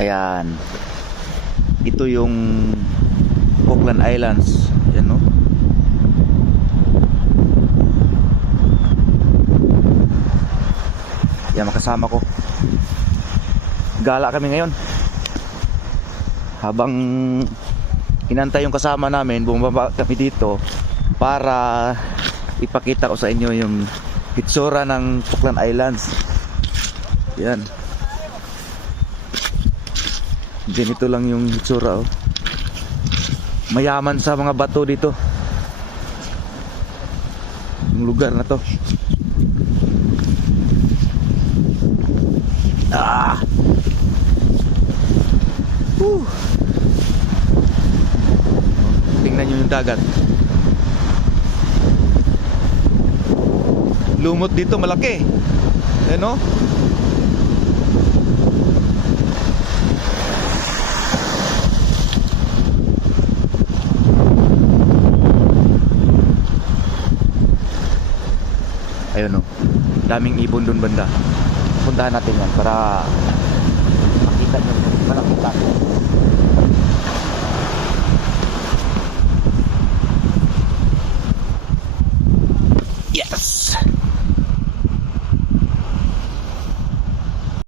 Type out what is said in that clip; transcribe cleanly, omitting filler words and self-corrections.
Ayan. Ito yung Falkland Islands. Yan, no? Yan, makasama ko. Gala kami ngayon. Habang inantay yung kasama namin, bumaba kami dito para ipakita ko sa inyo yung itsura ng Falkland Islands. Yan. Ganito lang yung itsura, oh. Mayaman sa mga bato dito yung lugar na to. Tingnan nyo yung dagat. Lumot dito malaki. Ano? Ayun, no? Daming ibon dun banda. Puntahan natin yan para makita nyo yung malaki.